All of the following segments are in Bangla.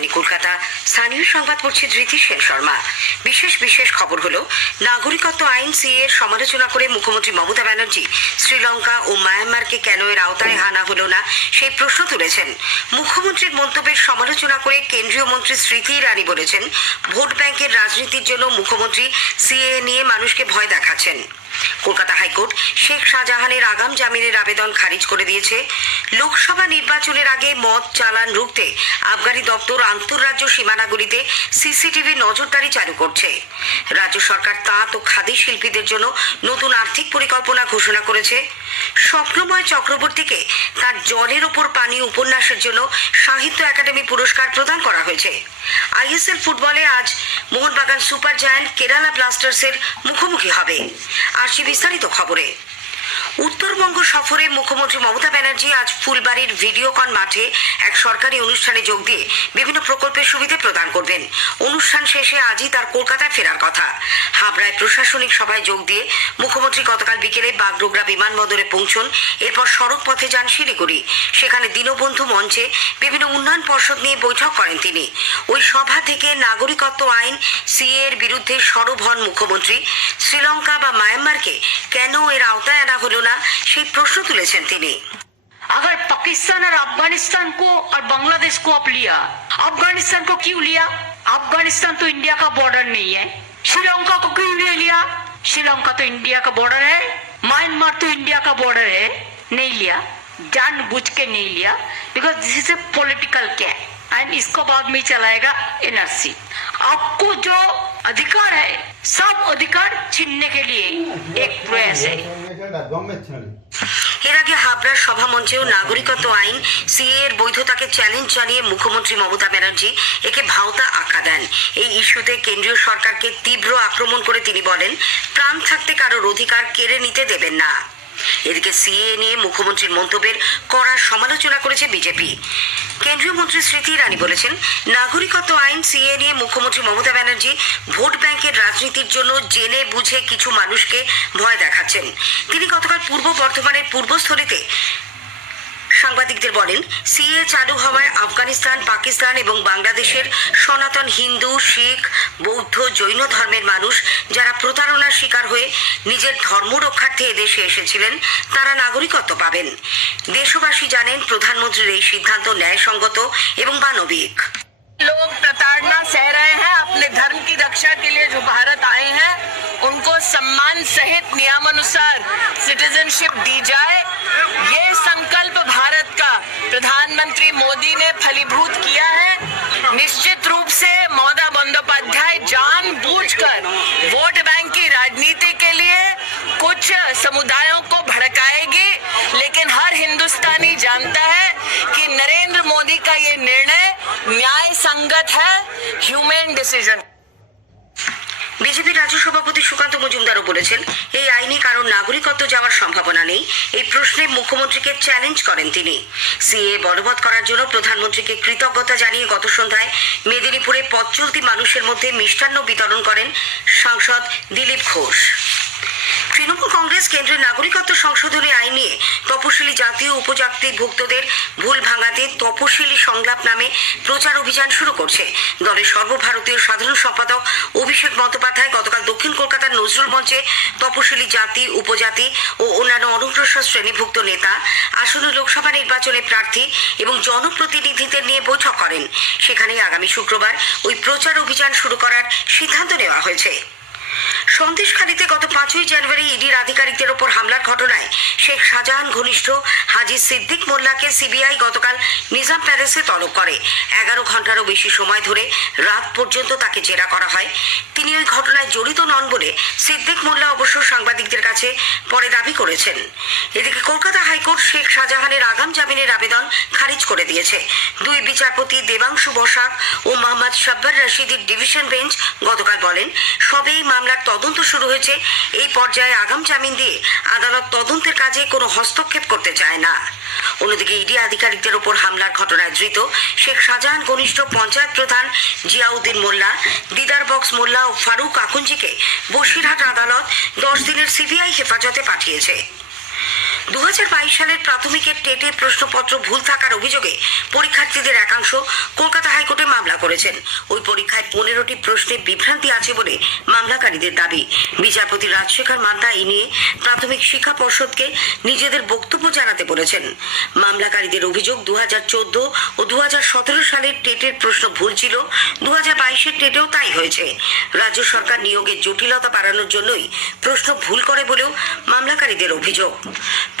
আকাশবাণী কলকাতা, স্থানীয় সংবাদ পড়ছে ধৃতি সেন শর্মা। বিশেষ বিশেষ খবর হলো, নাগরিকত্ব আইন সি এর সমালোচনা করে মুখ্যমন্ত্রী মমতা ব্যানার্জি শ্রীলঙ্কা ও মায়ানমারকে কেন এর আওতায় আনা হলো না, সেই প্রশ্ন তুলেছেন। মুখ্যমন্ত্রীর মন্তব্যের সমালোচনা করে কেন্দ্রীয় মন্ত্রী স্মৃতি ইরানি বলেছেন, ভোট ব্যাংকের রাজনীতির জন্য মুখ্যমন্ত্রী সিএ নিয়ে মানুষকে ভয় দেখাচ্ছেন। কলকাতা হাইকোর্ট শেখ শাহজাহানের আগাম জামিনের আবেদন খারিজ করে দিয়েছে। লোকসভা নির্বাচনের আগে মদ, চালান, রুখতে আবগারি দপ্তর আন্তঃরাজ্য সীমানাগুলিতে সিসিটিভি নজরদারি চালু করছে। রাজ্য সরকার তাঁত ও খাদি শিল্পীদের জন্য নতুন আর্থিক পরিকল্পনা ঘোষণা করেছে। স্বপ্নময় চক্রবর্তীকে তার জলের ওপর পানি উপন্যাসের জন্য সাহিত্য একাডেমি পুরস্কার প্রদান করা হয়েছে। আইএসএল ফুটবলে আজ মোহনবাগান সুপার জায়ান্ট কেরালা ব্লাস্টার্সের মুখোমুখি হবে। ひびさりとかぶれ。উত্তরবঙ্গ সফরে মুখ্যমন্ত্রী মমতা ব্যানার্জি আজ ফুলবাড়ির ভিডিওকন মাঠে এক সরকারি অনুষ্ঠানে যোগ দিয়ে বিভিন্ন প্রকল্পের সুবিধে প্রদান করবেন। অনুষ্ঠান শেষে আজই তার কলকাতায় ফেরার কথা। হাবড়ায় প্রশাসনিক সভায় যোগ দিয়ে মুখ্যমন্ত্রী গতকাল বিকেলে বাগডোগরা বিমানবন্দরে পৌঁছন। এরপর সড়ক পথে যান শিলিগুড়ি। সেখানে দীনবন্ধু মঞ্চে বিভিন্ন উন্নয়ন পর্ষদ নিয়ে বৈঠক করেন তিনি। ওই সভা থেকে নাগরিকত্ব আইন, সিএ এর বিরুদ্ধে সরব হন মুখ্যমন্ত্রী। শ্রীলঙ্কা বা মায়ানমারকে কেন এর আওতায় আনা হলো না? সেই প্রশ্ন তুলেছেন তিনি अगर पाकिस्तान और अफगानिस्तान को और बांग्लादेश को आप लिया अफगानिस्तान को क्यों लिया अफगानिस्तान तो इंडिया का बॉर्डर नहीं है श्रीलंका को क्यों नहीं लिया श्रीलंका तो इंडिया का बॉर्डर है म्यांमार तो इंडिया का बॉर्डर है नहीं लिया जान बुझ के नहीं लिया because this is a political क्या एंड इसको बाद में ही चलाएगा एनआरसी आपको जो अधिकार है सब अधिकार छीनने के लिए एक प्रयास है এর আগে হাবড়ার সভা মঞ্চেও নাগরিকত্ব আইন, সিএ এর বৈধতাকে চ্যালেঞ্জ জানিয়ে মুখ্যমন্ত্রী মমতা ব্যানার্জি একে ভাওতা আখ্যা দেন। এই ইস্যুতে কেন্দ্রীয় সরকারকে তীব্র আক্রমণ করে তিনি বলেন, প্রাণ থাকতে কারোর অধিকার কেড়ে নিতে দেবেন না। এদিকে সিএ নিয়ে মুখ্যমন্ত্রীর মন্তব্যের কড়া সমালোচনা করেছে বিজেপি। কেন্দ্রীয় মন্ত্রী স্মৃতি ইরানি বলেছেন, নাগরিকত্ব আইন সিএ নিয়ে মুখ্যমন্ত্রী মমতা ব্যানার্জি ভোট ব্যাংকের রাজনীতির জন্য জেনে বুঝে কিছু মানুষকে ভয় দেখাচ্ছেন। তিনি গতকাল পূর্ব বর্ধমানের পূর্বস্থলীতে সাংবাদিকদের বলেন সিএ চালু হওয়ায় আফগানিস্তান পাকিস্তান এবং বাংলাদেশের সনাতন হিন্দু শিখ বৌদ্ধ জৈন ধর্মের মানুষ যারা প্রতারণার শিকার হয়ে নিজের ধর্ম রক্ষার্থে এদেশে এসেছিলেন তারা নাগরিকত্ব পাবেন দেশবাসী জানেন প্রধানমন্ত্রীর এই সিদ্ধান্ত ন্যায়সঙ্গত এবং মানবিক लोग प्रताड़ना सह रहे हैं अपने धर्म की रक्षा के लिए जो भारत आए हैं उनको सम्मान सहित नियमानुसार सिटीजनशिप दी जाए ये संकल्प भारत का प्रधानमंत्री मोदी ने फलीभूत किया है। निश्चित रूप से ममता बंदोपाध्याय जान जानबूझकर वोट बैंक की राजनीति के लिए कुछ समुदायों को भड़काएगी, लेकिन हर हिंदुस्तानी जानता है कि नरेंद्र मोदी का ये निर्णय न्याय संगत है, ह्यूमन डिसीज़न। বিজেপি রাজ্য সভাপতি সুকান্ত মজুমদারও বলেছেন, এই আইনে কারণ নাগরিকত্ব যাওয়ার সম্ভাবনা নেই। এই প্রশ্নে মুখ্যমন্ত্রীকে চ্যালেঞ্জ করেন তিনি। সিএ বলবৎ করার জন্য প্রধানমন্ত্রীকে কৃতজ্ঞতা জানিয়ে গত সন্ধ্যায় মেদিনীপুরে পথ চলতি মানুষের মধ্যে মিষ্টান্ন বিতরণ করেন সাংসদ দিলীপ ঘোষ। তৃণমূল কংগ্রেস কেন্দ্রের নাগরিকত্ব সংশোধনী আইন নিয়ে তপশিলি জাতীয় উপজাতি ভুক্তদের ভুল ভাঙাতে তপশিলি সংলাপ নামে প্রচার অভিযান শুরু করছে। দলের সর্বভারতীয় সাধারণ সম্পাদক অভিষেক বন্দ্যোপাধ্যায় গতকাল দক্ষিণ কলকাতার নজরুল মঞ্চে তপশিলি জাতি, উপজাতি ও অন্যান্য অনগ্রসর শ্রেণীভুক্ত নেতা, আসন্ন লোকসভা নির্বাচনে প্রার্থী এবং জনপ্রতিনিধিদের নিয়ে বৈঠক করেন। সেখানে আগামী শুক্রবার ওই প্রচার অভিযান শুরু করার সিদ্ধান্ত নেওয়া হয়েছে। সন্দেশখালীতে গত পাঁচই জানুয়ারি ইডির আধিকারিকদের ওপর হামলার ঘটনায় শেখ শাহজাহান ঘনিষ্ঠ হাজি সিদ্দিক মোল্লাকে সিবিআই গতকাল নিজাম প্যালেসে তলব করে। এগারো ঘন্টারও বেশি সময় ধরে রাত পর্যন্ত তাকে জেরা করা হয়। তিনি ওই ঘটনায় জড়িত নন বলে সিদ্দিক মোল্লা অবশ্য সাংবাদিকদের কাছে পরে দাবি করেছেন। এদিকে কলকাতা হাইকোর্ট শেখ শাহজাহানের আগাম জামিনের আবেদন খারিজ করে দিয়েছে। দুই বিচারপতি দেবাংশু বসাক ও মোহাম্মদ সাব্বার রশিদির ডিভিশন বেঞ্চ গতকাল বলেন সবেই মামলার তদন্ত শুরু হয়েছে। এই পর্যায়ে আগাম জামিন দিয়ে আদালত তদন্তের কাজে কোনো হস্তক্ষেপ করতে চায় না। অন্যদিকে ইডি আধিকারিকদের ওপর হামলার ঘটনায় ধৃত শেখ শাহজাহান ঘনিষ্ঠ পঞ্চায়েত প্রধান জিয়াউদ্দিন মোল্লা, দিদার বক্স মোল্লা ও ফারুক আকুঞ্জিকে বসিরহাট আদালত দশ দিনের সিবিআই হেফাজতে পাঠিয়েছে। দু হাজার বাইশ সালের প্রাথমিকের টেটে প্রশ্নপত্র ভুল থাকার অভিযোগে পরীক্ষার্থীদের একাংশ কলকাতা হাইকোর্টে মামলা করেছেন। ওই পরীক্ষায় পনেরোটি প্রশ্নে বিভ্রান্তি আছে বলে মামলাকারীদের দাবি। বিচারপতি রাজশেখর মান্তা এই নিয়ে প্রাথমিক শিক্ষা পর্ষদকে নিজেদের বক্তব্য জানাতে বলেছেন। মামলাকারীদের অভিযোগ দু হাজার চোদ্দ ও দু হাজার সতেরো সালের টেটের প্রশ্ন ভুল ছিল। দু হাজার টেটেও তাই হয়েছে। রাজ্য সরকার নিয়োগের জটিলতা বাড়ানোর জন্যই প্রশ্ন ভুল করে বলেও মামলাকারীদের অভিযোগ।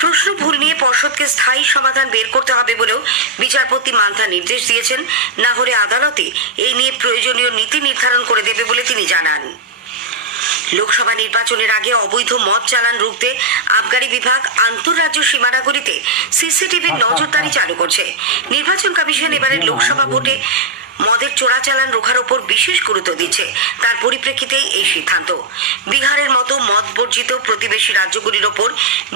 প্রশ্ন ভুল নিয়ে পর্ষদকে স্থায়ী সমাধান বের করতে হবে বলেও বিচারপতি মান্থা নির্দেশ দিয়েছেন। না হলে আদালতে এই নিয়ে প্রয়োজনীয় নীতি নির্ধারণ করে দেবে বলে তিনি জানান। লোকসভা নির্বাচনের আগে অবৈধ মদ চালান রুখতে আবগারি বিভাগ আন্তঃরাজ্য সীমানাগুলিতে সিসিটিভির নজরদারি চালু করছে। নির্বাচন কমিশন এবারের লোকসভা ভোটে মদের চোরাচালান রোখার ওপর বিশেষ গুরুত্ব দিচ্ছে তার পরিপ্রেক্ষিতেই এই সিদ্ধান্ত। বিহারের মতো মদ বর্জিত প্রতিবেশী রাজ্যগুলির ওপর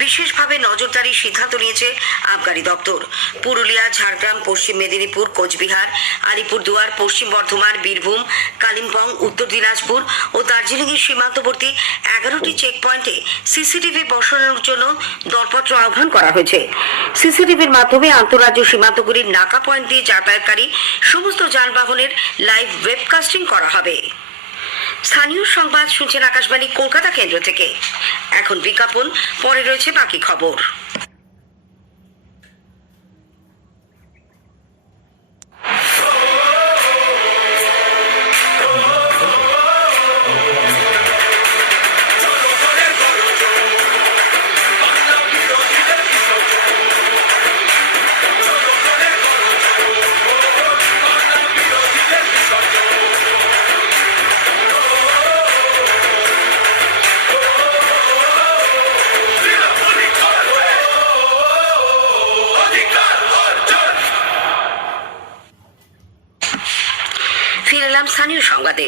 বিশেষভাবে নজরদারির সিদ্ধান্ত নিয়েছে আবগারি দপ্তর। পুরুলিয়া, ঝাড়গ্রাম, পশ্চিম মেদিনীপুর, কোচবিহার, আলিপুরদুয়ার, পশ্চিম বর্ধমান, বীরভূম, কালিম্পং, উত্তর দিনাজপুর ও দার্জিলিংয়ের সীমান্তবর্তী এগারোটি চেক পয়েন্টে সিসিটিভি বসানোর জন্য দরপত্র আহ্বান করা হয়েছে। সিসিটিভির মাধ্যমে আন্তঃরাজ্য সীমান্তগুলির নাকা পয়েন্ট দিয়ে যাতায়াতকারী সমস্ত যানবাহনের লাইভ ওয়েবকাস্টিং করা হবে। স্থানীয় সংবাদ শুনছেন আকাশবাণী কলকাতা কেন্দ্র থেকে। এখন বিজ্ঞাপন, পরে রয়েছে বাকি খবর। সংবাদে।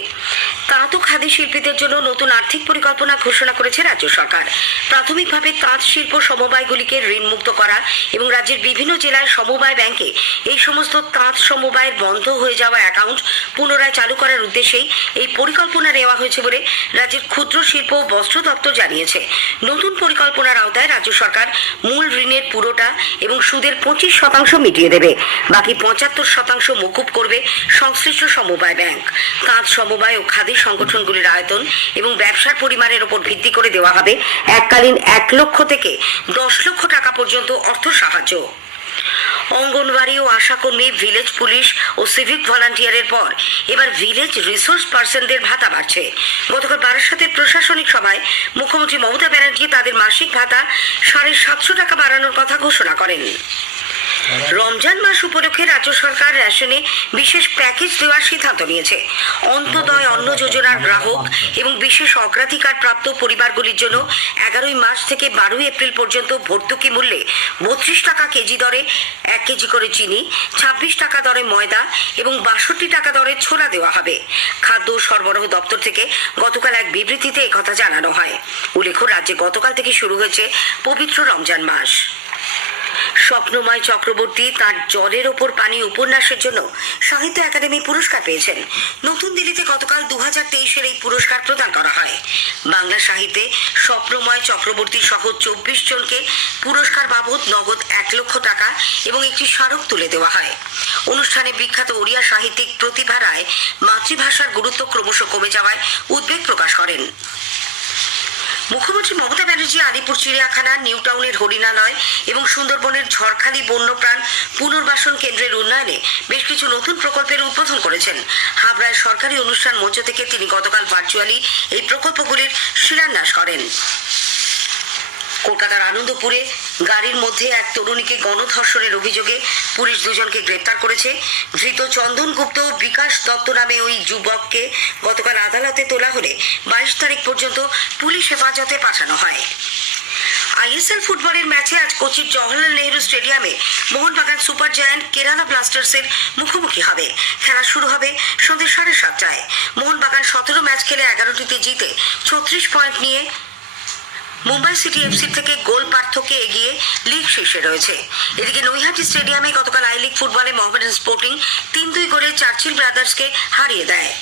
তাঁত ও খাদি শিল্পীদের জন্য নতুন আর্থিক পরিকল্পনা ঘোষণা করেছে রাজ্য সরকার। প্রাথমিকভাবে তাঁত শিল্প সমবায়গুলিকে ঋণমুক্ত করা এবং রাজ্যের বিভিন্ন জেলায় সমবায় ব্যাংকে এই সমস্ত তাঁত সমবায়ের বন্ধ হয়ে যাওয়া অ্যাকাউন্ট পুনরায় চালু করার উদ্দেশ্যেই এই পরিকল্পনা নেওয়া হয়েছে বলে রাজ্যের ক্ষুদ্র শিল্প ও বস্ত্র দপ্তর জানিয়েছে। নতুন পরিকল্পনার আওতায় রাজ্য সরকার মূল ঋণের পুরোটা এবং সুদের পঁচিশ শতাংশ মিটিয়ে দেবে। বাকি পঁচাত্তর শতাংশ মকুব করবে সংশ্লিষ্ট সমবায় ব্যাংক। তাঁত সমবায় ও খাদি সংগঠনগুলির আয়তন এবং ব্যবসার পরিমাণের ওপর ভিত্তি করে দেওয়া হবে এককালীন এক লক্ষ থেকে দশ লক্ষ টাকা পর্যন্ত অর্থ সাহায্য। অঙ্গনবাড়ি ও আশাকর্মী, ভিলেজ পুলিশ ও সিভিক ভলান্টিয়ারের পর এবার ভিলেজ রিসোর্স পার্সনদের ভাতা বাড়ছে। গতকাল বারাসাতের প্রশাসনিক সভায় মুখ্যমন্ত্রী মমতা ব্যানার্জি তাদের মাসিক ভাতা সাড়ে সাতশো টাকা বাড়ানোর কথা ঘোষণা করেন। রমজান মাস উপলক্ষে রাজ্য সরকার রেশনে বিশেষ প্যাকেজ দেওয়ার সিদ্ধান্ত নিয়েছে। অন্তদয় অন্ন যোজনার গ্রাহক এবং বিশেষ অগ্রাধিকার প্রাপ্ত পরিবারগুলির জন্য এগারোই মার্চ থেকে বারোই এপ্রিল পর্যন্ত ভর্তুকি মূল্যে বত্রিশ টাকা কেজি দরে এক কেজি করে চিনি, ছাব্বিশ টাকা দরে ময়দা এবং বাষট্টি টাকা দরে ছোলা দেওয়া হবে। খাদ্য সরবরাহ দপ্তর থেকে গতকাল এক বিবৃতিতে একথা জানানো হয়। উল্লেখ্য, রাজ্যে গতকাল থেকে শুরু হয়েছে পবিত্র রমজান মাস। স্বপ্নময় চক্রবর্তী তার জলের ওপর পানি উপন্যাসের জন্য সাহিত্য একাডেমি পুরস্কার পেয়েছেন। নতুন দিল্লিতে গতকাল দু হাজার তেইশের এই পুরস্কার প্রদান করা হয়। বাংলা সাহিত্যে স্বপ্নময় চক্রবর্তী সহ চব্বিশ জনকে পুরস্কার বাবদ নগদ এক লক্ষ টাকা এবং একটি স্মারক তুলে দেওয়া হয়। অনুষ্ঠানে বিখ্যাত ওড়িয়া সাহিত্যিক প্রতিভা রায় মাতৃভাষার গুরুত্ব ক্রমশ কমে যাওয়ায় উদ্বেগ প্রকাশ করেন। মুখ্যমন্ত্রী মমতা ব্যানার্জি আলিপুর চিড়িয়াখানা, নিউ টাউনের হরিণালয় এবং সুন্দরবনের ঝড়খালি বন্যপ্রাণ পুনর্বাসন কেন্দ্রের উন্নয়নে বেশ কিছু নতুন প্রকল্পের উদ্বোধন করেছেন। হাবড়ায় সরকারি অনুষ্ঠান মঞ্চ থেকে তিনি গতকাল ভার্চুয়ালি এই প্রকল্পগুলির শিলান্যাস করেন। কলকাতার আনন্দপুরে গাড়ির মধ্যে এক তরুণীকে গণধর্ষণের অভিযোগে পুলিশ দুজনকে গ্রেপ্তার করেছে। ধৃত চন্দন গুপ্ত বিকাশ দত্ত নামে ওই যুবককে গতকাল আদালতে তোলা হলে বাইশ তারিখ পর্যন্ত পুলিশ হেফাজতে পাঠানো হয়। আইএসএল ফুটবলের ম্যাচে আজ কোচির জওহরলাল নেহরু স্টেডিয়ামে মোহনবাগান সুপার জায়ান্ট কেরালা ব্লাস্টার্সের মুখোমুখি হবে। খেলা শুরু হবে সন্ধ্যে সাড়ে সাতটায়। মোহনবাগান সতেরো ম্যাচ খেলে এগারোটিতে জিতে ছত্রিশ পয়েন্ট নিয়ে মুম্বাই সিটি এফসি থেকে গোল পার্থক্যে এগিয়ে লিগ শীর্ষে রয়েছে। এদিকে নৈহাটি স্টেডিয়ামে গতকাল আই লিগ ফুটবলে মোহামেডান স্পোর্টিং তিন দুই গোলে চার্চিল ব্রাদার্সকে হারিয়ে দেয়।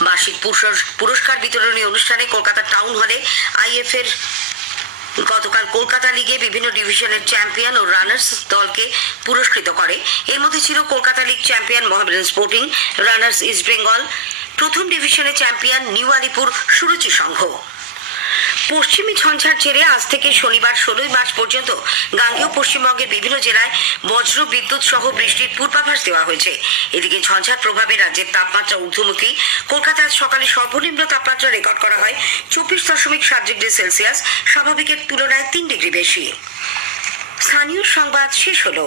বার্ষিক পুরস্কার- পুরস্কার বিতরণী অনুষ্ঠানে কলকাতা টাউন হলে আইএফ এর গতকাল কলকাতা লিগে বিভিন্ন ডিভিশনের চ্যাম্পিয়ন ও রানার্স দলকে পুরস্কৃত করে। এর মধ্যে ছিল Kolkata league champion Mohammedan Sporting, runners East Bengal, প্রথম ডিভিশনের চ্যাম্পিয়ন নিউ আলিপুর সুরুচি সংঘ। পশ্চিমী ঝঞ্ঝার জেরে আজ থেকে শনিবার ষোলোই মার্চ পর্যন্ত গাঙ্গেয় পশ্চিমবঙ্গের বিভিন্ন জেলায় বজ্র বিদ্যুৎ সহ বৃষ্টির পূর্বাভাস দেওয়া হয়েছে। এদিকে ঝঞ্ঝার প্রভাবে রাজ্যের তাপমাত্রা ঊর্ধ্বমুখী। কলকাতায় সকালে সর্বনিম্ন তাপমাত্রা রেকর্ড করা হয় চব্বিশ দশমিক সাত ডিগ্রি সেলসিয়াস, স্বাভাবিকের তুলনায় তিন ডিগ্রি বেশি। স্থানীয় সংবাদ শেষ হলো।